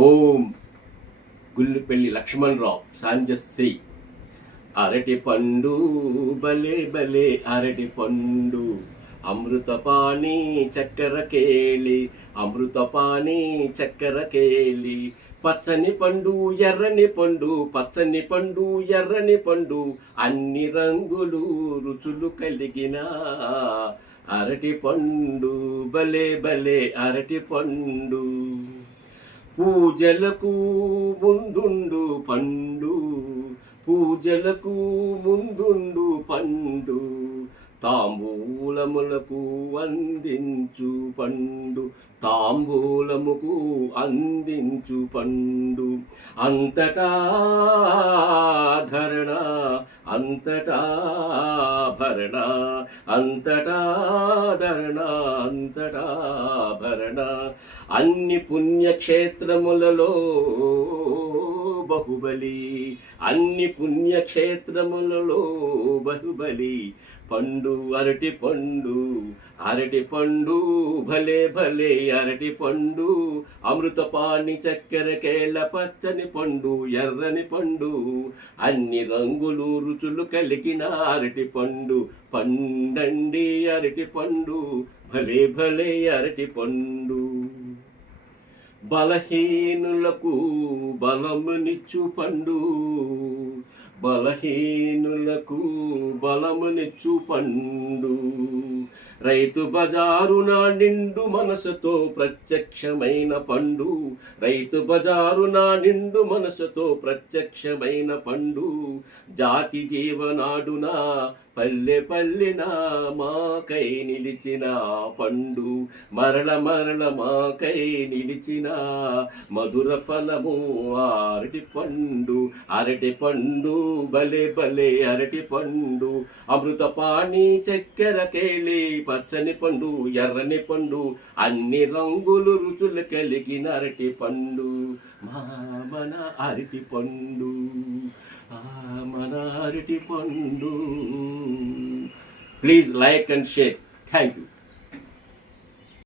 ఓం గుల్లిపెల్లి లక్ష్మణరావు సాంజశ్రీ. అరటి పండు బలే బలే అరటి పండు, అమృతపాణి చక్కెర కేళి, అమృతపాణి చక్కెర కేళి. పచ్చని పండు ఎర్రని పండు, పచ్చని పండు ఎర్రని పండు, అన్ని రంగులు రుచులు కలిగిన అరటి పండు బలే బలే అరటి పండు. పూజలకు ముందుండు పండు, పూజలకు ముందుండు పండు, తాంబూలములకు అందించు పండు, తాంబూలముకు అందించు పండు. అంతటా ధరణ, అంతటా భరణ, అంతటా ధరణ, అంతటా భరణ. అన్ని పుణ్యక్షేత్రములలో బాహుబలి, అన్ని పుణ్యక్షేత్రములలో బాహుబలి. పండు అరటి పండు, అరటి పండు భలే భలే అరటి పండు, అమృతపాణి చక్కెర కేళ. పచ్చని పండు ఎర్రని పండు, అన్ని రంగులు రుచులు కలిగిన అరటి పండు. పండండి అరటి పండు భలే భలే అరటి పండు. బలహీనులకు బలమునిచ్చు పండు, బలహీనులకు బలమునిచ్చు పండు. రైతు బజారున నిండు మనసుతో ప్రత్యక్షమైన పండు, రైతు బజారున నిండు మనసుతో ప్రత్యక్షమైన పండు. జాతి జీవనాడున పల్లె పల్లెన మాకై నిలిచిన పండు, మరల మరల మాకై నిలిచిన మధుర ఫలము అరటి పండు. అరటి పండు భలే భలే అరటి పండు, అమృతపాణి చక్కెర కేళి. పచ్చని పండు ఎర్రని పండు, అన్ని రంగులు రుచులు కలిగిన అరటి పండు. మన అరటి పండు, మన అరటి పండు. Please like and share. Thank you.